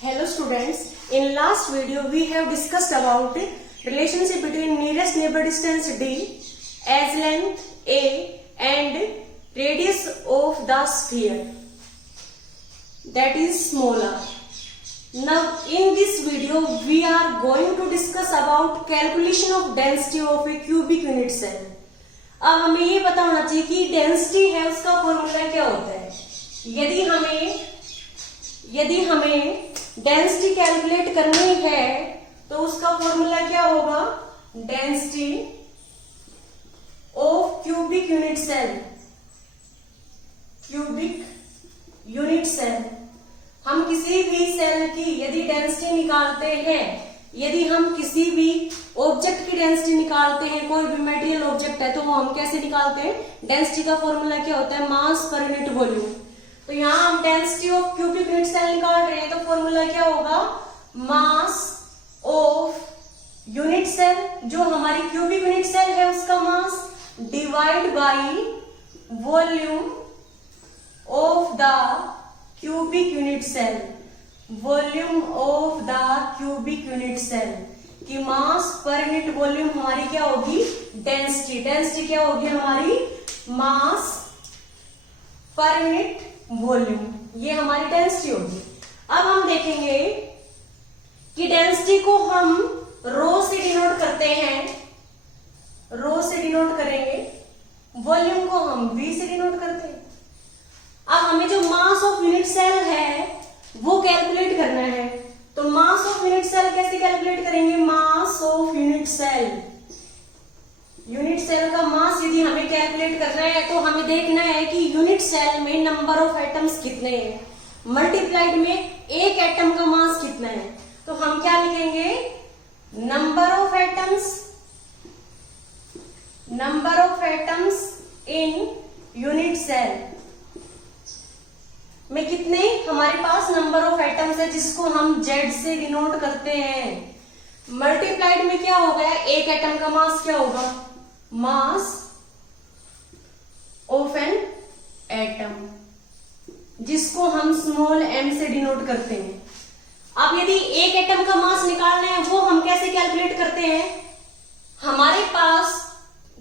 Hello students, in last video we have discussed about relationship between nearest neighbor distance D as length A and radius of the sphere, that is small r. Now in this video we are going to discuss about calculation of density of a cubic unit cell. अब हमें ये पता होना चाहिए कि density है उसका formula क्या होता है। यदि हमें डेंसिटी कैलकुलेट करनी है तो उसका फॉर्मूला क्या होगा, density of cubic unit cell. हम किसी भी सेल की यदि डेंसिटी निकालते हैं, यदि हम किसी भी ऑब्जेक्ट की डेंसिटी निकालते हैं, कोई भी मटेरियल ऑब्जेक्ट है तो वो हम कैसे निकालते हैं, डेंसिटी का फॉर्मूला क्या होता है, मास पर यूनिट वॉल्यूम। तो यहाँ हम density of cubic unit cell निकाल रहे हैं तो फॉर्मूला क्या होगा, मास ऑफ यूनिट सेल, जो हमारी क्यूबिक यूनिट सेल है उसका mass divide by volume of the cubic unit cell, volume of the cubic unit cell की मास पर यूनिट वॉल्यूम हमारी क्या होगी, डेंसिटी क्या होगी हमारी, मास पर यूनिट वॉल्यूम, ये हमारी डेंसिटी होगी। अब हम देखेंगे कि डेंसिटी को हम रो से डिनोट करते हैं, रो से डिनोट करेंगे, वॉल्यूम को हम वी से डिनोट करते हैं। अब हमें जो मास ऑफ यूनिट सेल है वो कैलकुलेट करना है, तो मास ऑफ यूनिट सेल कैसे कैलकुलेट करेंगे, मास ऑफ यूनिट सेल का मास यदि हमें कैलकुलेट करना है तो हमें देखना है कि यूनिट सेल में नंबर ऑफ एटम्स कितने हैं, मल्टीप्लाइड में एक एटम का मास कितना है। तो हम क्या लिखेंगे, number of atoms in unit cell में कितने हमारे पास नंबर ऑफ एटम्स है जिसको हम जेड से डिनोट करते हैं। मल्टीप्लाइड में क्या हो गया, एक एटम का मास क्या होगा, मास ऑफ एन एटम, जिसको हम स्मॉल m से डिनोट करते हैं। अब यदि एक एटम का मास निकालना है वो हम कैसे कैलकुलेट करते हैं, हमारे पास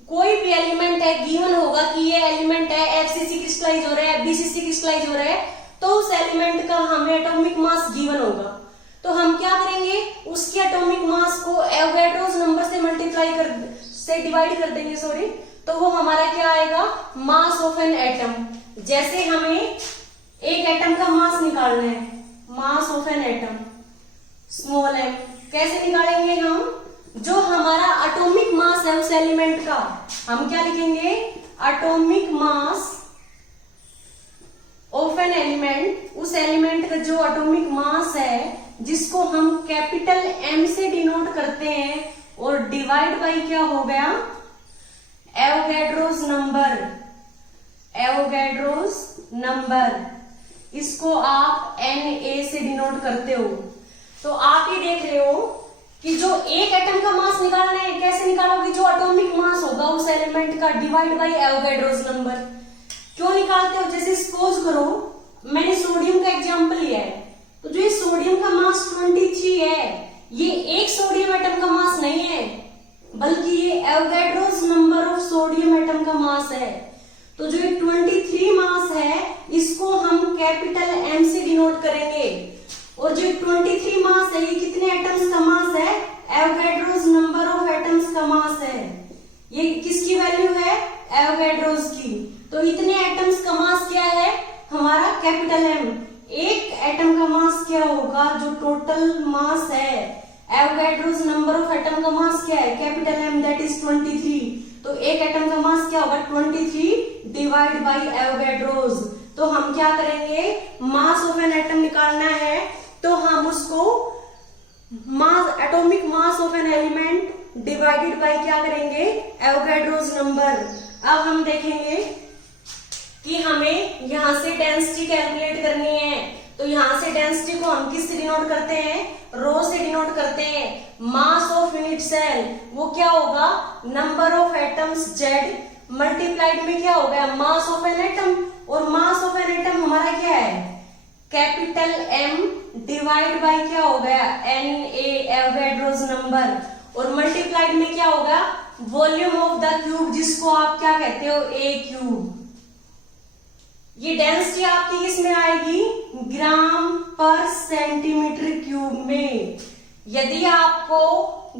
कोई भी एलिमेंट है, गिवन होगा कि ये एलिमेंट है एफसीसी क्रिस्टलाइज हो रहा है, बीसीसी क्रिस्टलाइज हो रहा है, तो उस एलिमेंट का हमें एटॉमिक मास गिवन होगा। तो हम क्या करेंगे, उसके एटॉमिक मास को एवोगैड्रोस नंबर से डिवाइड कर देंगे, तो वो हमारा क्या आएगा, मास ऑफ एन एटम। जैसे हमें एक एटम का मास निकालना है, मास of an atom small m, कैसे निकालेंगे हम, जो हमारा एटॉमिक मास है उस एलिमेंट का हम क्या लिखेंगे, atomic mass of an element, उस एलिमेंट का जो एटॉमिक मास है जिसको हम कैपिटल M से डिनोट करते हैं, और डिवाइड बाई क्या हो गया, एवोगैड्रोस नंबर, इसको आप Na से डिनोट करते हो। तो आप ये देख रहे हो कि जो एक एटम का मास निकालना है, कैसे निकालोगे, जो एटॉमिक मास होगा उस एलिमेंट का डिवाइड बाई एवोगैड्रोस नंबर। क्यों निकालते हो, जैसे सपोज करो मैंने सोडियम का एग्जांपल लिया है, तो जो ये सोडियम का मास 23 है, ये एक सोडियम एटम का मास नहीं है, बल्कि ये Avogadro's number of sodium atom का मास है। तो जो ये 23 मास है इसको हम कैपिटल M से डिनोट करेंगे, और जो 23 मास है ये कितने एटम्स का मास है, एवोगैड्रोस नंबर ऑफ एटम्स का मास है। ये किसकी वैल्यू है, एवोगैड्रोस की। तो इतने एटम्स का मास क्या है हमारा, कैपिटल M। एक एटम का मास क्या होगा, जो टोटल मास है, एवोगैड्रोस नंबर ऑफ एटम का मास क्या है, कैपिटल M, दैट इज 23। तो एक एटम का मास क्या होगा, 23 डिवाइड बाई एवोगैड्रोस। तो हम क्या करेंगे, मास ऑफ एन एटम निकालना है तो हम उसको mass, atomic mass of an element divided by क्या करेंगे, एवोगैड्रोस नंबर। अब हम देखेंगे कि हमें यहां से डेंसिटी कैलकुलेट करनी है, तो यहां से डेंसिटी को हम किस से डिनोट करते हैं, रो से डिनोट करते हैं। मास ऑफ यूनिट सेल वो क्या होगा, number of atoms Z, multiplied में क्या हो गया, मास ऑफ एन एटम, और मास ऑफ एन एटम हमारा क्या है, कैपिटल एम डिवाइड बाय क्या हो गया एन ए एवोगैड्रोस नंबर, और मल्टीप्लाइड में क्या होगा वॉल्यूम ऑफ द क्यूब, जिसको आप क्या कहते हो ए क्यूब। ये डेंसिटी आपकी किस में आएगी ग्राम पर सेंटीमीटर क्यूब में। यदि आपको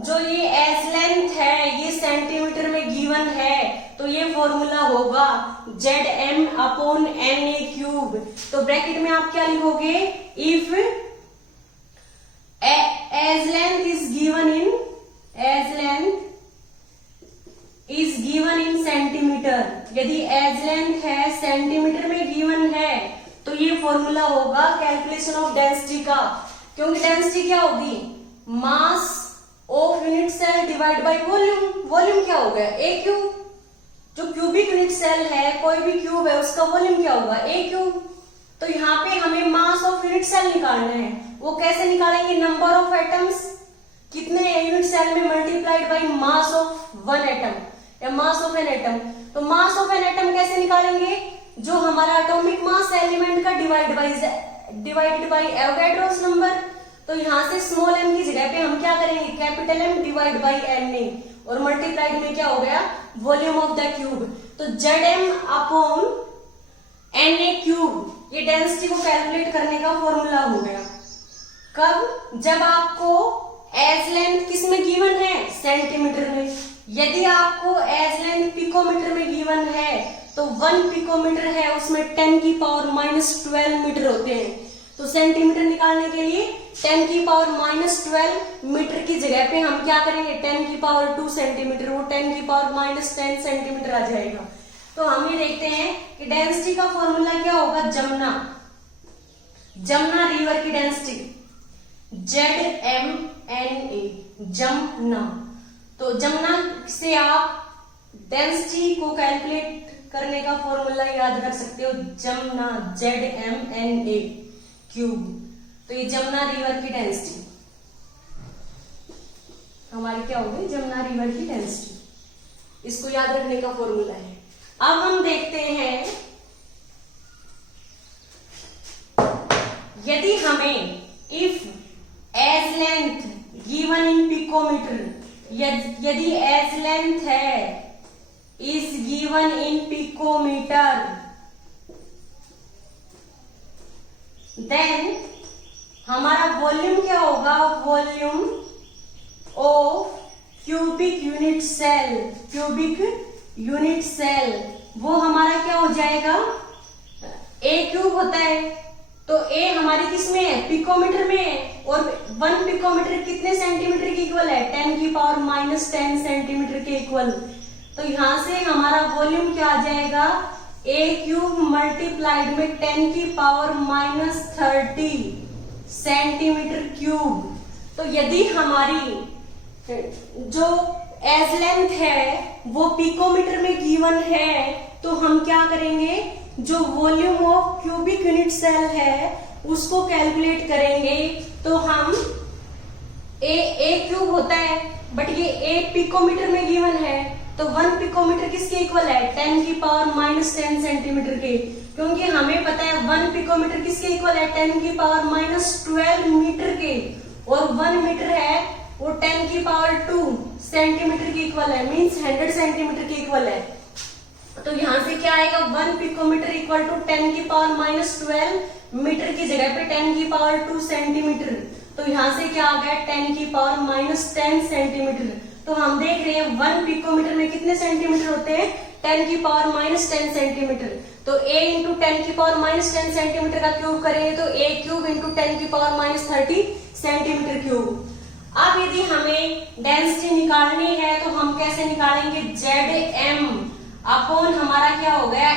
जो ये एज लेंथ है ये सेंटीमीटर में गिवन है तो ये फॉर्मूला होगा Z M upon N A cube. तो ब्रैकेट में आप क्या लिखोगे if edge length is given in centimetre, यदि एज लेंथ है सेंटीमीटर में गिवन है तो ये फॉर्मूला होगा कैलकुलेशन ऑफ डेंसिटी का, क्योंकि डेंसिटी क्या होगी mass of unit cell divide by volume. Volume क्या होगा ए क्यूब, जो क्यूबिक यूनिट सेल है कोई भी क्यूब है उसका वॉल्यूम क्या होगा ए क्यूब। तो यहाँ पे हमें मास ऑफ यूनिट सेल निकालना है, वो कैसे निकालेंगे नंबर ऑफ एटम्स कितने यूनिट सेल में multiplied by mass of one atom या मास ऑफ एन एटम। तो मास ऑफ एन एटम कैसे निकालेंगे, जो हमारा एटॉमिक मास एलिमेंट का डिवाइडेड बाय एवोगैड्रोस नंबर। तो यहां से स्मॉल एम की जगह पे हम क्या करेंगे capital M divide by N A, और मल्टीप्लाइड में क्या हो गया वॉल्यूम ऑफ द क्यूब। तो Z M upon N A cube, ये डेंसिटी को कैलकुलेट करने का फॉर्मूला हो गया। कब, जब आपको एज लेंथ किस में गिवन है सेंटीमीटर में। यदि आपको एज लेंथ पिकोमीटर में गिवन है तो 1 पिकोमीटर है उसमें 10 की पावर -12 मीटर होते हैं। तो सेंटीमीटर निकालने के लिए 10 की पावर -12 मीटर की जगह पे हम क्या करेंगे 10 की पावर 2 सेंटीमीटर, वो 10 की पावर -10 सेंटीमीटर आ जाएगा। तो हम ये देखते हैं कि डेंसिटी का फॉर्मूला क्या होगा जमुना रिवर की डेंसिटी ZMNA जमुना। तो जमुना से आप डेंसिटी को कैलकुलेट करने का फॉर्मूला याद रख सकते हो जमुना ZMNA क्यूब। तो ये जमुना रिवर की डेंसिटी हमारी क्या होगी जमुना रिवर की डेंसिटी, इसको याद रखने का फॉर्मूला है। अब हम देखते हैं यदि हमें if edge length given in picometre, यदि एज लेंथ है is given in picometre then हमारा वॉल्यूम क्या होगा volume of cubic unit cell वो हमारा क्या हो जाएगा ए क्यूब होता है। तो ए हमारी किस में है पिकोमीटर में है, और 1 पिकोमीटर कितने सेंटीमीटर के इक्वल है 10 की पावर -10 सेंटीमीटर के इक्वल। तो यहां से हमारा वॉल्यूम क्या आ जाएगा ए क्यूब मल्टीप्लाइड में 10 की पावर -30 सेंटीमीटर क्यूब। तो यदि हमारी जो एज लेंथ है वो पिकोमीटर में गिवन है तो हम क्या करेंगे जो volume of cubic unit cell है उसको कैलकुलेट करेंगे। तो हम ए क्यूब होता है बट ये ए पिकोमीटर में गिवन है तो 1 पिकोमीटर किसके इक्वल है 10 की पावर -10 सेंटीमीटर के, क्योंकि हमें पता है 1 पिकोमीटर किसके इक्वल है 10 की पावर -12 मीटर के, और 1 मीटर है वो 10 की पावर 2 सेंटीमीटर के इक्वल है, मींस 100 सेंटीमीटर के इक्वल है। तो यहां से क्या आएगा 1 पिकोमीटर इक्वल टू 10 की पावर -12 मीटर की जगह पे 10 की पावर 2 सेंटीमीटर। तो यहां से क्या आ गया 10 की पावर -10 सेंटीमीटर। तो हम देख रहे हैं 1 पिकोमीटर में कितने सेंटीमीटर होते हैं 10 की पावर -10 सेंटीमीटर। तो a इंटू 10 की पावर -10 सेंटीमीटर का क्यूब करेंगे तो a क्यूब इंटू 10 की पावर -30 सेंटीमीटर क्यूब। अब यदि हमें डेंसिटी निकालनी है तो हम कैसे निकालेंगे ZM अपॉन हमारा क्या हो गया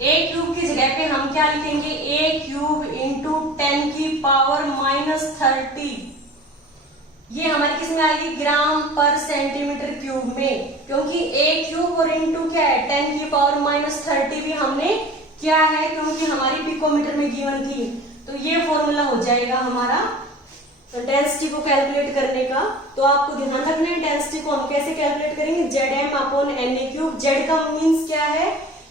ए क्यूब की जगह पे हम क्या लिखेंगे ए क्यूब इंटू 10 की पावर -30। ये हमारे किस में आएगी ग्राम पर सेंटीमीटर क्यूब में, क्योंकि ए क्यूब और इंटू क्या है 10 की पावर -30 भी हमने क्या है क्योंकि हमारी पिकोमीटर में गिवन थी। तो ये फॉर्मूला हो जाएगा हमारा डेंसिटी को कैलकुलेट करने का। तो आपको ध्यान रखना है डेंसिटी को हम कैसे कैलकुलेट करेंगे ZM upon NA cube. Z का मीन्स क्या है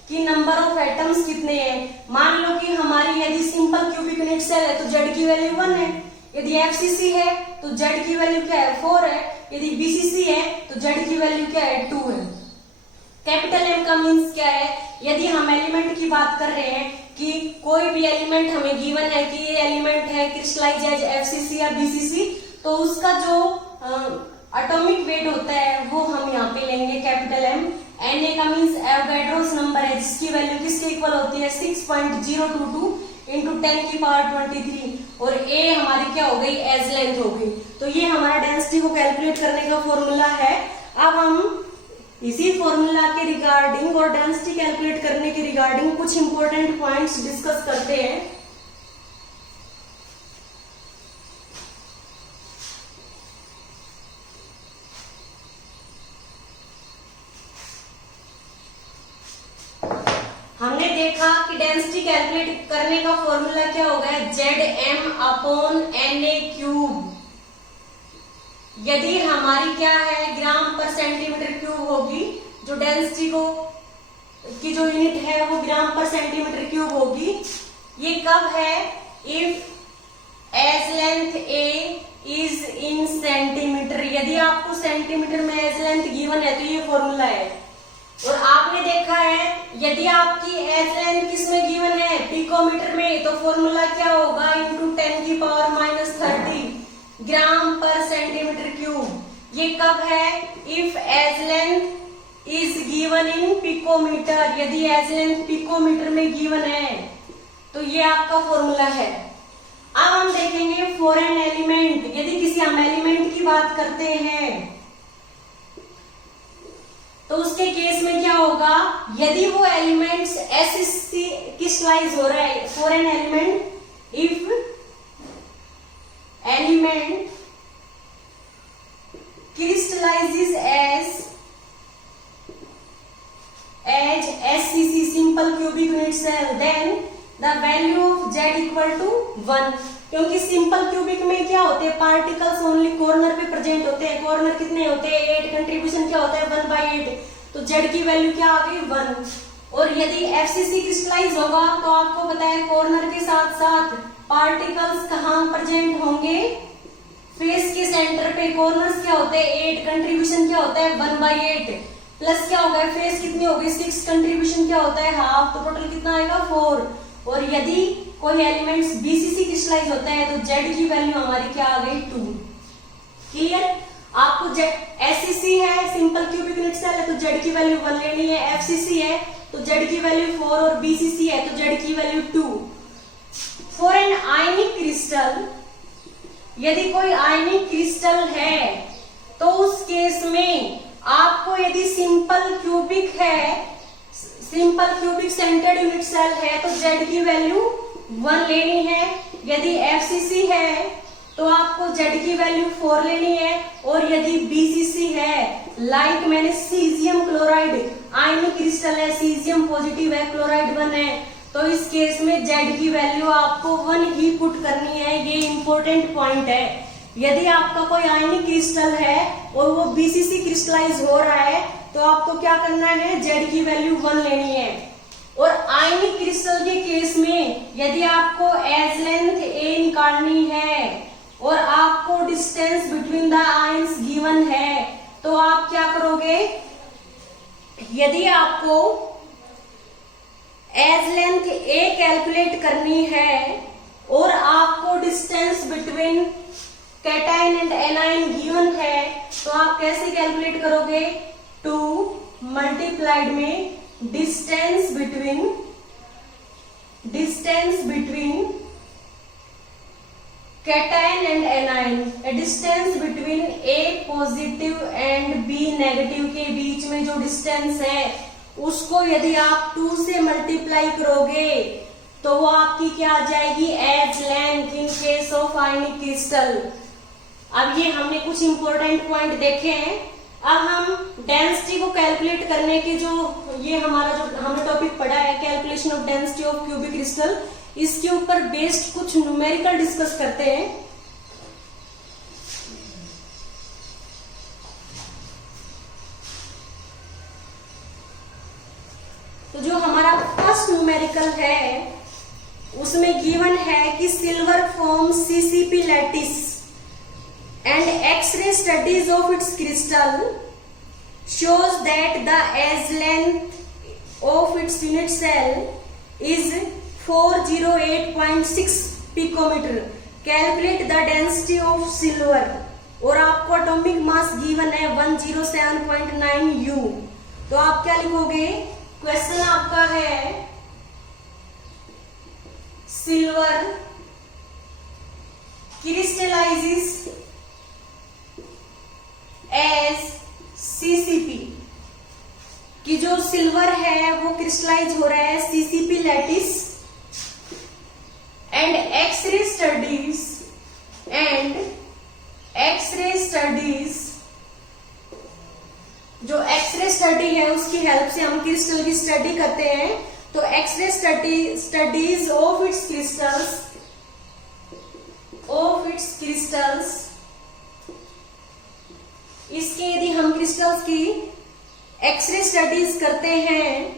कि नंबर ऑफ एटम्स कितने हैं। मान लो कि हमारी यदि सिंपल क्यूबिक यूनिट सेल है तो जेड की वैल्यू 1 है, यदि एफसीसी है तो जेड की वैल्यू क्या है 4 है, यदि बीसीसी है तो जेड की वैल्यू क्या है 2 है। कैपिटल एम का मीन्स क्या है, यदि हम एलिमेंट की बात कर रहे हैं कि कोई भी एलिमेंट हमें गिवन है कि ये एलिमेंट है क्रिस्टलाइज एज एफसीसी या बीसीसी, तो उसका जो एटॉमिक वेट होता है वो हम यहाँ पे लेंगे कैपिटल एम। Na का मीन्स एवोगैड्रोस नंबर है जिसकी वैल्यू किसके इक्वल होती है 6.022 इंटू 10 की पावर 23, और A हमारी क्या हो गई एज लेंथ हो गई। तो ये हमारा डेंसिटी को कैलकुलेट करने का फॉर्मूला है। अब हम इसी फॉर्मूला के रिगार्डिंग और डेंसिटी कैलकुलेट करने के रिगार्डिंग कुछ इंपॉर्टेंट पॉइंट्स डिस्कस करते हैं। हमने देखा कि डेंसिटी कैलकुलेट करने का फॉर्मूला क्या होगा Zm/Na³। यदि हमारी क्या है ग्राम पर सेंटीमीटर क्यूब होगी, जो डेंसिटी को की जो यूनिट है वो ग्राम पर सेंटीमीटर क्यूब होगी। ये कब है, if edge length A is in centimetre. यदि आपको सेंटीमीटर में एज लेंथ गिवन है तो ये फॉर्मूला है। और आपने देखा है यदि आपकी एज लेंथ किसमें गिवन है पिकोमीटर में, तो फॉर्मूला क्या होगा इंटू 10 की पावर -30 ग्राम पर सेंटीमीटर क्यूब। ये कब है, if edge length is given in picometre. यदि एज लेंथ पिकोमीटर में गिवन है तो ये आपका फॉर्मूला है। अब हम देखेंगे फॉर एन एलिमेंट, यदि किसी हम एलिमेंट की बात करते हैं तो उसके केस में क्या होगा, यदि वो एलिमेंट्स एसिसी क्रिस्टलाइज हो रहा है for an element, if element crystallizes as SCC simple cubic unit cell, then the value of Z equal to 1। क्योंकि सिंपल क्यूबिक में क्या होते हैं पार्टिकल्स ओनली कॉर्नर पे प्रेजेंट होते हैं। कॉर्नर कितने होते हैं 8, कंट्रीब्यूशन क्या होता है 1/8, तो जेड की वैल्यू क्या आ गई 1। और यदि एफसीसी क्रिस्टलाइज होगा तो आपको पता है कॉर्नर के साथ साथ पार्टिकल्स कहाँ प्रेजेंट होंगे, फेस के सेंटर पे। कॉर्नर्स क्या होते हैं 8, कंट्रीब्यूशन क्या होता है 1/8, प्लस क्या होगा फेस कितनी होगी 6, कंट्रीब्यूशन क्या होता है हाफ, तो टोटल कितना आएगा 4। और यदि कोई एलिमेंट्स बीसीसी क्रिस्टलाइज होता है तो जेड की वैल्यू हमारी क्या आ गई 2। क्लियर, आपको जेड एससीसी है सिंपल क्यूबिक यूनिट सेल है तो जेड की वैल्यू 1 लेनी है, एफसीसी है तो जेड की वैल्यू 4 और बीसीसी है तो जेड की value 2। For an ionic crystal, यदि कोई आयनिक क्रिस्टल है तो उस केस में आपको यदि सिंपल क्यूबिक है, simple cubic centred unit cell है तो जेड की वैल्यू 1 लेनी है। यदि एफसीसी है तो आपको जेड की वैल्यू 4 लेनी है। और यदि बीसीसी है, लाइक मैंने सीजियम क्लोराइड आयनिक क्रिस्टल है, सीजियम पॉजिटिव है, क्लोराइड 1 है, तो इस केस में जेड की वैल्यू आपको 1 ही पुट करनी है। ये इंपॉर्टेंट पॉइंट है। यदि आपका कोई आयनिक क्रिस्टल है और वो बीसीसी क्रिस्टलाइज हो रहा है तो आपको क्या करना है जेड की वैल्यू 1 लेनी है। और आयनिक क्रिस्टल के केस में यदि आपको एज लेंथ ए निकालनी है और आपको distance between the ions given है तो आप क्या करोगे, यदि आपको एज लेंथ ए कैलकुलेट करनी है और आपको distance between cation and anion given है तो आप कैसे कैलकुलेट करोगे, 2 मल्टीप्लाइड में distance between cation and anion, distance between A positive and B negative के बीच में जो डिस्टेंस है उसको यदि आप 2 से मल्टीप्लाई करोगे तो वो आपकी क्या आ जाएगी edge length in case of ionic crystal. अब ये हमने कुछ इंपॉर्टेंट पॉइंट देखे हैं। अब हम डेंसिटी को कैलकुलेट करने के जो ये हमारा जो हमने टॉपिक पढ़ा है calculation of density of cubic crystal, इसके ऊपर बेस्ड कुछ न्यूमेरिकल डिस्कस करते हैं। तो जो हमारा न्यूमेरिकल है उसमें गिवन है कि silver form CCP lattice and X-ray studies of its crystal shows that the edge length of its unit cell is 408.6 picometer. Calculate the density of silver. और आपको एटॉमिक मास गिवन है 107.9 U. तो आप क्या लिखोगे? Question आपका है silver crystallizes as CCP कि जो सिल्वर है वो क्रिस्टलाइज हो रहा है CCP lattice and X-ray studies जो एक्सरे स्टडी है उसकी हेल्प से हम क्रिस्टल की स्टडी करते हैं। तो X-ray studies of its crystals इसके यदि हम क्रिस्टल्स की एक्सरे स्टडीज करते हैं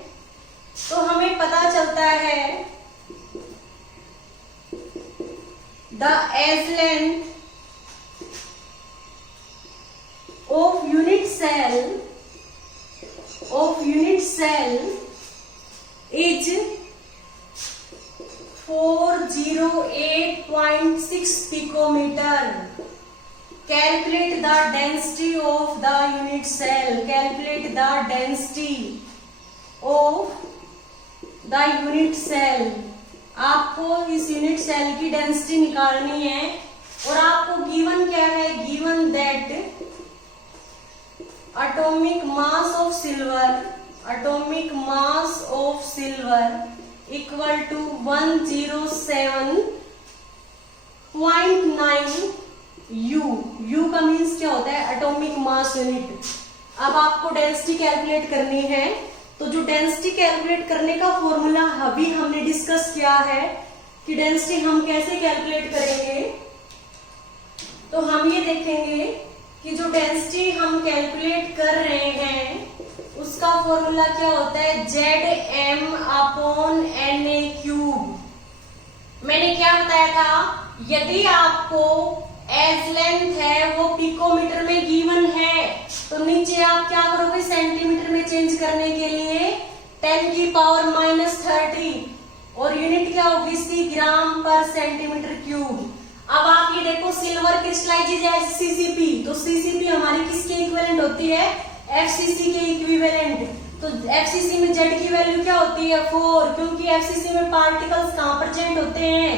तो हमें पता चलता है the edge length of unit cell is 408.6 picometer. Calculate the density of the unit cell. Calculate the density of the unit cell. आपको इस यूनिट सेल की डेंसिटी निकालनी है और आपको गिवन क्या है? Given that atomic mass of silver equal to 107.9 U का मीन्स क्या होता है? Atomic mass unit. अब आपको डेंसिटी कैलकुलेट करनी है तो जो डेंसिटी कैलकुलेट करने का फॉर्मूला अभी हमने डिस्कस किया है कि डेंसिटी हम कैसे कैलकुलेट करेंगे। तो हम ये देखेंगे कि जो डेंसिटी हम कैलकुलेट कर रहे हैं उसका फॉर्मूला क्या होता है? Zm/Na³। मैंने क्या बताया था? यदि आपको एज लेंथ है वो पिकोमीटर में गिवन है तो नीचे आप क्या करोगे? सेंटीमीटर में चेंज करने के लिए 10⁻⁻30 और यूनिट क्या होगी इसकी? ग्राम पर सेंटीमीटर क्यूब। अब आप ये देखो सिल्वर क्रिस्टलाइजेज एज सीसीपी, तो सीसीपी हमारी किसके इक्विवेलेंट होती है? एफसीसी के इक्विवेलेंट। तो एफसीसी में जेड की वैल्यू क्या होती है? 4, क्योंकि एफसीसी में पार्टिकल्स कहां प्रेजेंट होते हैं?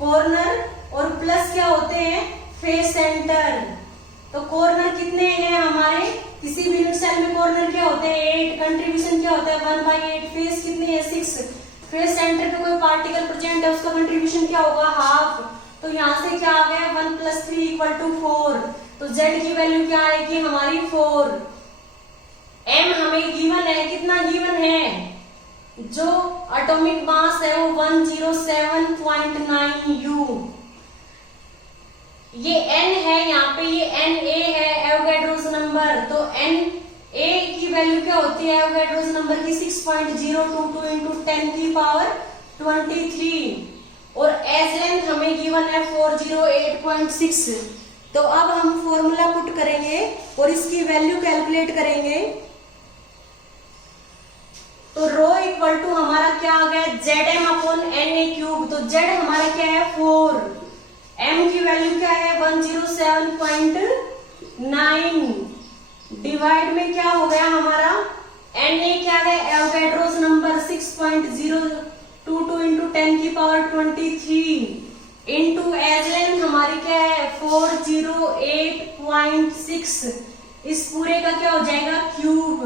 कॉर्नर, और प्लस क्या होते हैं? Face centre. तो कॉर्नर कितने हैं हमारे? किसी भी यूनिट सेल में कॉर्नर क्या होते हैं? 8। कंट्रीब्यूशन क्या होता है? 1/8। फेस कितनी है? 6। फेस सेंटर पे कोई पार्टिकल प्रेजेंट है उसका कंट्रीब्यूशन क्या होगा? हाफ। तो यहाँ से क्या आ गया? 1 + 3 = 4। तो z की वैल्यू क्या आएगी हमारी? 4। m हमें गिवन है, कितना गिवन है? जो एटॉमिक मास है वो 107.9 U। ये n है, यहाँ पे ये Na है एवोगैड्रोस नंबर। तो Na की वैल्यू क्या होती है एवोगैड्रोस नंबर की? 6.022 × 10⁻23। और एज लेंथ हमें गिवन है 408.6। तो अब हम फॉर्मूला पुट करेंगे और इसकी वैल्यू कैलकुलेट करेंगे। तो रो इक्वल टू हमारा क्या आ गया? Zm/Na³। तो z हमारा क्या है? 4। m की वैल्यू क्या है? 107.9 डिवाइड में क्या हो गया हमारा? Na क्या है? Avogadro's number 6.022 × 10⁻23 into edge length हमारी क्या है? 408.6। इस पूरे का क्या हो जाएगा? क्यूब।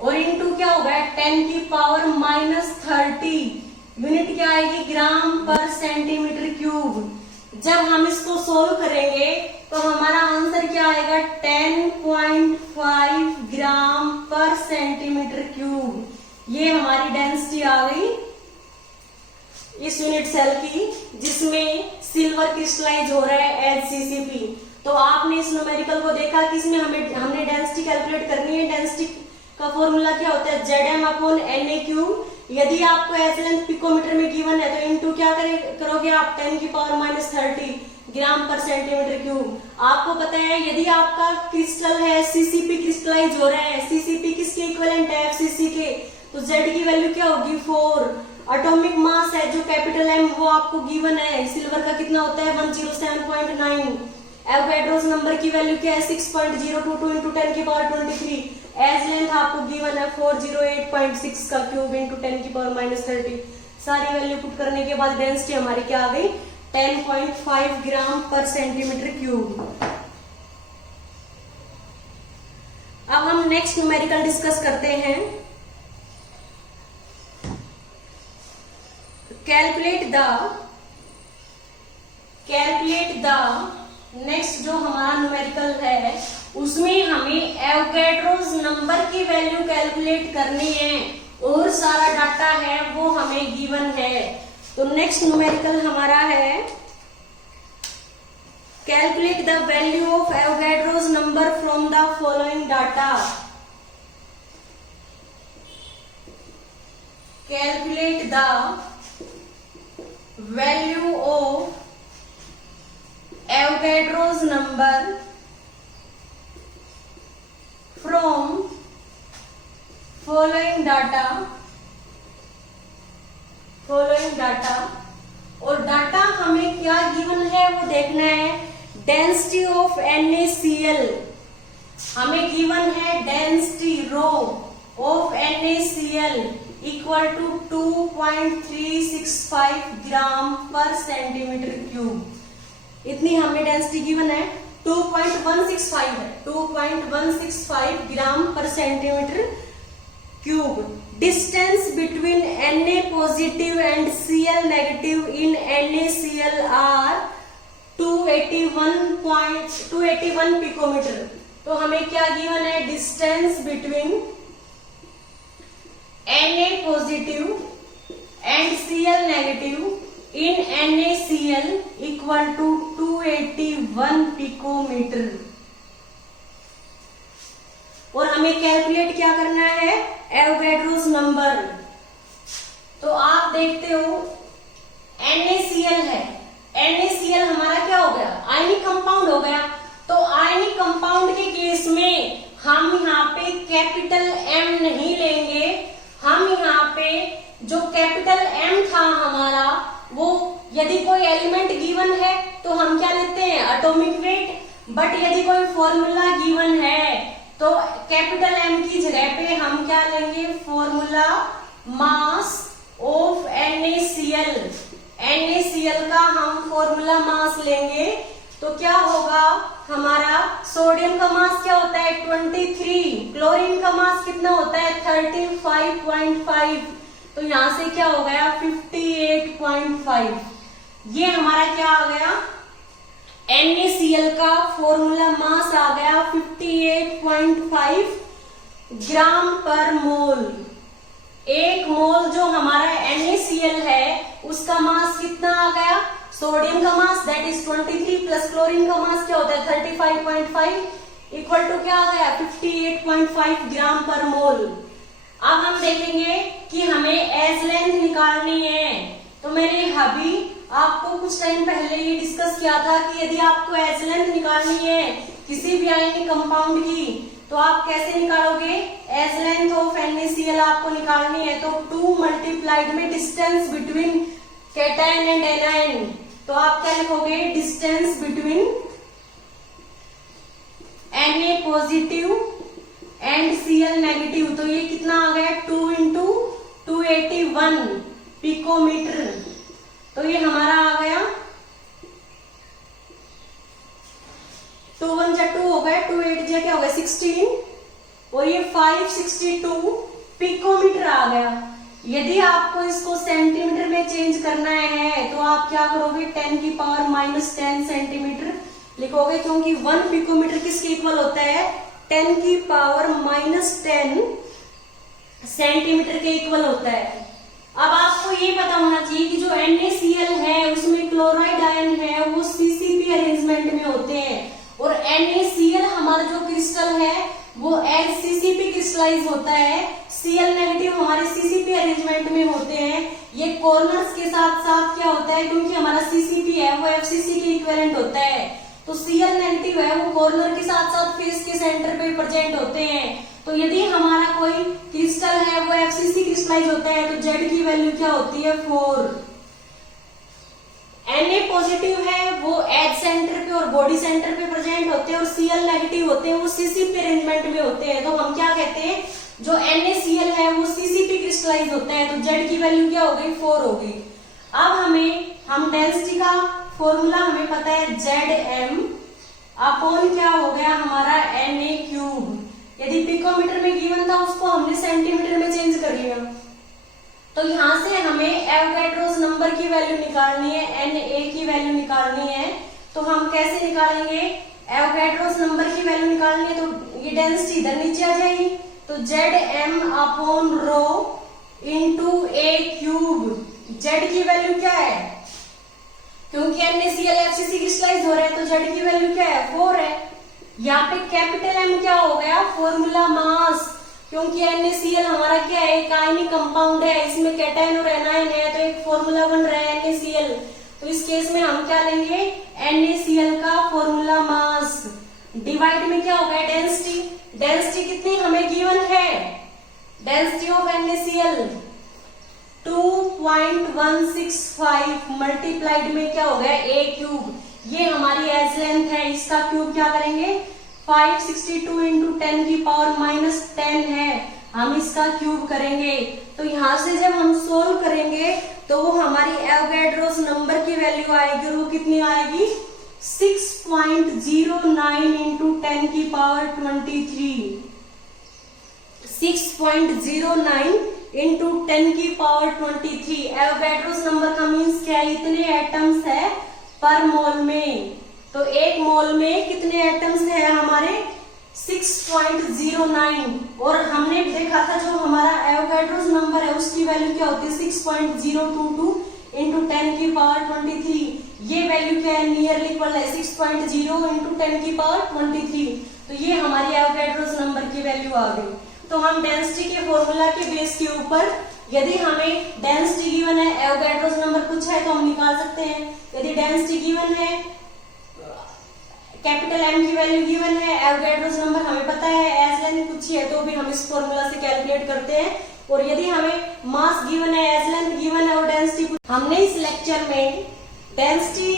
और इंटू क्या होगा? 10⁻⁻30। यूनिट क्या आएगी? ग्राम पर सेंटीमीटर क्यूब। जब हम इसको सोल्व करेंगे तो हमारा आंसर क्या आएगा? 10.5 ग्राम पर सेंटीमीटर क्यूब। ये हमारी डेंसिटी आ गई इस यूनिट सेल की जिसमें सिल्वर क्रिस्टलाइज हो रहा है एज सीसीपी। तो आपने इस न्यूमेरिकल को देखा कि इसमें हमने डेंसिटी कैलकुलेट करनी है। डेंसिटी का फॉर्मूला क्या होता है? Zm/Na³। यदि आपको एज लेंथ पिकोमीटर में गिवन है तो इनटू क्या करोगे आप 10⁻30 ग्राम पर सेंटीमीटर क्यूब। आपको पता है यदि आपका क्रिस्टल है सीसीपी क्रिस्टलाइज हो रहा है, सीसीपी किसके इक्विवेलेंट है एफसीसी के, तो जेड की वैल्यू क्या होगी 4। एटॉमिक मास है जो कैपिटल एम वो आपको गिवन है, सिल्वर का कितना होता है 107.9। एवोगैड्रोस नंबर की वैल्यू क्या है 6.022 इंटू 10⁻23। एज लेंथ आपको गिवन है 408.6 का क्यूब इंटू 10⁻30। सारी वैल्यू पुट करने के बाद डेंसिटी हमारी क्या आ गई 10.5 ग्राम पर सेंटीमीटर क्यूब। अब हम नेक्स्ट न्यूमेरिकल डिस्कस करते हैं। कैलकुलेट द नेक्स्ट जो हमारा न्यूमेरिकल है उसमें हमें एवोगैड्रोस नंबर की वैल्यू कैलकुलेट करनी है और सारा डाटा है वो हमें गिवन है। तो नेक्स्ट न्यूमेरिकल हमारा है calculate the value of Avogadro's number from the following data. Calculate the value of Avogadro's number from following data और डाटा हमें क्या गिवन है वो देखना है। डेंसिटी ऑफ NaCl हमें गिवन है density rho of NaCl equal to 2.365 gram per centimeter cube. इतनी हमें डेंसिटी गिवन है 2.165 है 2.165 gram per centimeter cube. Distance between Na positive and Cl negative in NaCl are 281 picometer. तो हमें क्या given है distance between Na positive and Cl negative in NaCl equal to 281 picometer. और हमें कैलकुलेट क्या करना है एवोगैड्रोस नंबर। तो आप देखते हो NaCl है, NaCl हमारा क्या हो गया आयनिक कंपाउंड हो गया। तो आयनिक कंपाउंड के केस में हम यहाँ पे कैपिटल M नहीं लेंगे, हम यहाँ पे जो कैपिटल M था हमारा वो यदि कोई एलिमेंट गिवन है तो हम क्या लेते हैं एटॉमिक वेट। बट यदि कोई फॉर्मूला गिवन है तो कैपिटल M की जगह पे हम क्या लेंगे formula mass of NaCl। NaCl का हम फॉर्मूला मास लेंगे तो क्या होगा हमारा सोडियम का मास क्या होता है 23, क्लोरीन का मास कितना होता है 35.5। तो यहां से क्या हो गया 58.5। ये हमारा क्या आ गया NaCl का फॉर्मूला मास आ गया 58.5 ग्राम पर मोल। एक मोल जो हमारा NaCl है उसका मास कितना आ गया सोडियम का mass that is 23 plus chlorine का मास क्या होता है 35.5 इक्वल टू क्या आ गया 58.5 ग्राम पर मोल। अब हम देखेंगे कि हमें एज लेंथ निकालनी है। तो मैंने अभी आपको कुछ टाइम पहले ये डिस्कस किया था कि यदि आपको एज लेंथ निकालनी है किसी भी आयनिक कंपाउंड की तो आप कैसे निकालोगे एज लेंथ ऑफ NaCl आपको निकालनी है तो 2 मल्टीप्लाइड में distance between cation and anion. तो आप क्या लिखोगे distance between Na positive and Cl negative. तो ये कितना आ गया 2 इंटू 281 पिकोमीटर। तो ये हमारा आ गया 2 1 जा 2 हो गया 2 8 जा क्या हो गया 16 और ये 562 पिकोमीटर आ गया। यदि आपको इसको सेंटीमीटर में चेंज करना है तो आप क्या करोगे 10⁻−10 सेंटीमीटर लिखोगे क्योंकि 1 पिकोमीटर किसके इक्वल होता है 10⁻−10 सेंटीमीटर के इक्वल होता है। अब आपको ये पता होना चाहिए कि जो NaCl है उसमें क्लोराइड आयन है वो CCP अरेंजमेंट में होते हैं और NaCl हमारा जो क्रिस्टल है वो CCP क्रिस्टलाइज होता है Cl नेगेटिव हमारे CCP अरेंजमेंट में होते हैं। ये कॉर्नर्स के साथ साथ क्या होता है, क्योंकि हमारा CCP है वो FCC के इक्विवेलेंट होता है, तो Cl नेगेटिव है वो कॉर्नर के साथ साथ फेस के सेंटर पे प्रेजेंट होते हैं। तो यदि हमारा कोई क्रिस्टल है वो FCC क्रिस्टलाइज होता है तो Z की वैल्यू क्या होती है 4। Na पॉजिटिव है वो एज सेंटर पे और बॉडी सेंटर पे प्रेजेंट होते हैं, और Cl नेगेटिव होते हैं वो CCP अरेंजमेंट में होते हैं। तो हम क्या कहते हैं, जो NaCl है वो CCP क्रिस्टलाइज होता है, तो Z की वैल्यू क्या हो गई 4 हो गई। अब हम डेंसिटी का फॉर्मूला हमें पता है Zm अपॉन क्या हो गया हमारा Na क्यूब। यदि पिकोमीटर में गिवन था उसको हमने सेंटीमीटर में चेंज कर लिया, तो यहाँ से हमें एवोगैड्रोस नंबर की वैल्यू निकालनी है, Na की वैल्यू निकालनी है। तो हम कैसे निकालेंगे, एवोगैड्रोस नंबर की वैल्यू निकालनी है तो ये डेंसिटी इधर नीचे आ जाएगी, तो Zm upon rho into A cube. Z की वैल्यू क्या है, क्योंकि NaCl FCC क्रिस्टलाइज हो रहा है तो Z की वैल्यू क्या है 4 है। यहाँ पे कैपिटल M क्या हो गया, फॉर्मूला मास, क्योंकि NaCl हमारा क्या है, एक आयनिक कंपाउंड है, इसमें कैटायन और एनायन है, तो एक फॉर्मूला बन रहा है NaCl। तो इस केस में हम क्या लेंगे, NaCl का फॉर्मूला मास डिवाइड में क्या हो गया डेंसिटी। डेंसिटी कितनी हमें गिवन है, डेंसिटी ऑफ NaCl 2.165 मल्टीप्लाइड में क्या हो गया A क्यूब। ये हमारी एज लेंथ है, इसका क्यूब क्या करेंगे 562 इंटू 10 की पावर -10 है, हम इसका क्यूब करेंगे। तो यहाँ से जब हम सोल्व करेंगे तो वो हमारी एवोगैड्रोस नंबर की वैल्यू आएगी, और वो कितनी आएगी 6.09 इंटू 10 की पावर 23। 6.09 इंटू 10 की पावर 23। एवोगैड्रोस नंबर का मीन्स क्या है, इतने एटम्स है पर मोल में। तो एक मोल में कितने एटम्स है हमारे 6.09, और हमने देखा था जो हमारा एवोगैड्रोस नंबर है उसकी वैल्यू क्या होती है 6.022 इंटू 10 की पावर 23। ये वैल्यू क्या है, नियरली इक्वल है 6.0 इंटू 10 की पावर 23। तो ये हमारी एवोगैड्रोस नंबर की वैल्यू आ गई। तो हम डेंसिटी के फॉर्मूला के बेस के ऊपर यदि हमें डेंसिटी गिवन है, एवोगैड्रोस नंबर कुछ है तो हम निकाल सकते हैं। यदि डेंसिटी गिवन है, कैपिटल M की वैल्यू गिवन है, एवोगैड्रोस नंबर हमें पता है, एज लेंथ कुछ ही है तो भी हम इस फॉर्मूला से कैलकुलेट करते हैं। और यदि हमें मास गिवन है, एज लेंथ गिवन है और डेंसिटी, हमने इस लेक्चर में डेंसिटी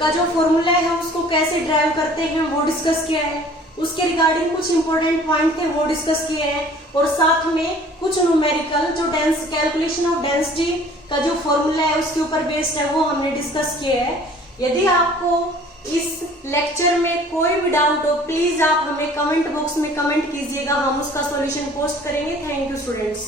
का जो फॉर्मूला है उसको कैसे ड्राइव करते हैं वो डिस्कस किया है, उसके रिगार्डिंग कुछ इंपॉर्टेंट पॉइंट थे वो डिस्कस किए हैं, और साथ में कुछ न्यूमेरिकल जो कैलकुलेशन ऑफ डेंसिटी का जो फॉर्मूला है उसके ऊपर बेस्ड है वो हमने डिस्कस किए हैं। यदि आपको इस लेक्चर में कोई भी डाउट हो प्लीज आप हमें कमेंट बॉक्स में कमेंट कीजिएगा, हम उसका सॉल्यूशन पोस्ट करेंगे। Thank you students.